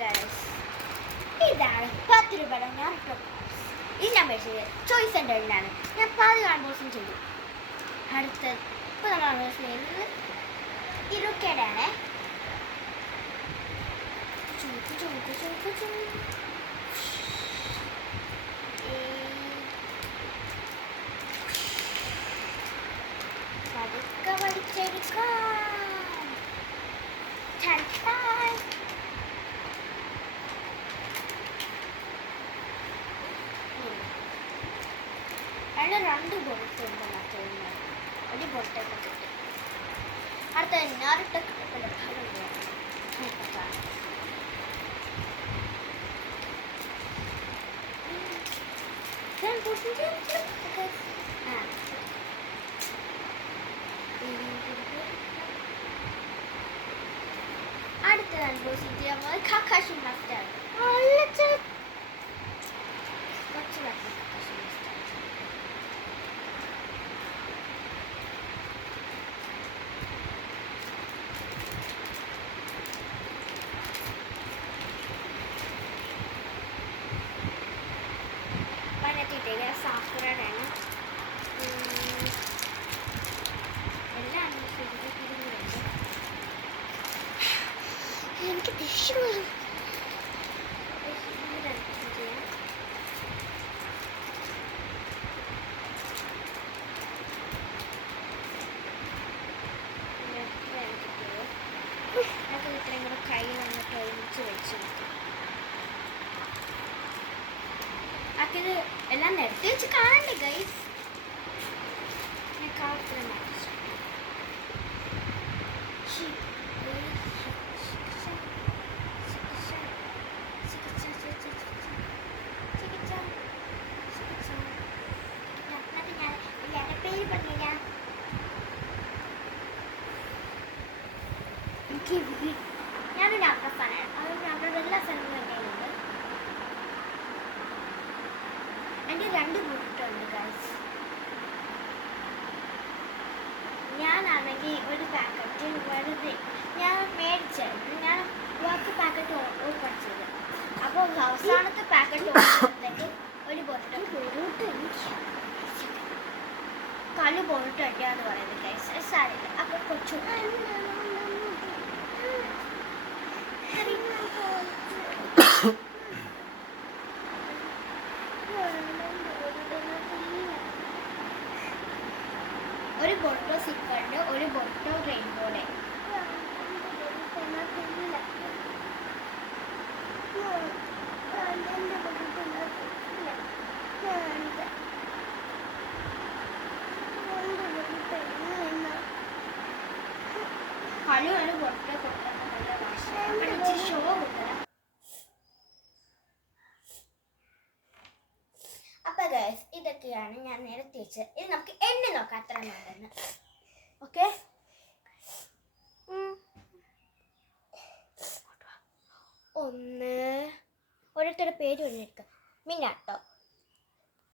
Guys, ഇതാണ് 10 രൂപയുടെ നാരുട്ടോ cards. ഇത് ഞാൻ മേടിച്ചത് ചോയ്സ് സെൻ്ററിലാണ്. ഞാൻ 10 കാർഡ്ബോർഡ്സും ചെയ്തു. അടുത്തത് ഇപ്പോൾ നമ്മൾ ചെയ്യുന്നത് ഇറുക്കയുടെയാണ്. ചുമക്ക് ചുമക്ക് ചുമക്ക് ചുമക്ക് പതുക്കെ വലിച്ചെടുക്കാം. അതിന് 2 ബോൾട്ട് ഉണ്ടെന്നാണ് തോന്നുന്നത്. ഒരു ബോൾട്ടൊക്കെ കിട്ടും. അടുത്ത നാരുട്ടോ അടുത്തതാണ് പോസിറ്റീവ് കാക്കാഷി മസ്റ്റാർഡ്. സാക്കുറയാണ് എല്ലാം എനിക്ക് ദേഷ്യം വരും. ഇത്രയും കൂടെ കൈ വന്നിട്ട് ഒരുമിച്ച് വെച്ച് ഇത് എല്ലാം നിരത്തി വെച്ച് കാണണ്ടേ ഗൈസ്. ഞാനൊരു അപ്പസാനാണ്. അതുകൊണ്ട് നമ്മുടെ എല്ലാ സ്ഥലങ്ങളും എങ്ങനെയുണ്ട്. എൻ്റെ 2 ബുട്ടുണ്ട് ഗൈസ്. ഞാനാണെങ്കിൽ ഒരു പാക്കറ്റ് വെറുതെ ഞാൻ മേടിച്ചായിരുന്നു. ഞാൻ ബാക്കി പാക്കറ്റ് ഓപ്പൺ ചെയ്തു. അപ്പോൾ അവസാനത്തെ പാക്കറ്റ് ഓപ്പൺ ഒരു ബോട്ടിൽ കല് ബോട്ട് അടിയാന്ന് പറയുന്നത് ഗൈസ്. സാരില്ല. അപ്പോൾ കൊച്ചു ഒരു ബോട്ടോ സിപ്പറിൻ്റെ ഒരു ബോട്ടോ റെയിൻബോയുടെ കളി ഒരു ബോട്ടോ കൊടുത്ത ഷോ കൊടുക്കണം. അപ്പോൾ ഗൈസ്, ഇതൊക്കെയാണ് ഞാൻ നേരത്തെ വെച്ചത്. ഇത് നമുക്ക് എണ്ണി നോക്കാം എത്ര ഉണ്ടെന്ന്. ഓക്കെ, 1 ഓരോരുത്തരുടെ പേര് എഴുതിയെടുക്കാം. മിന്നാട്ടോ,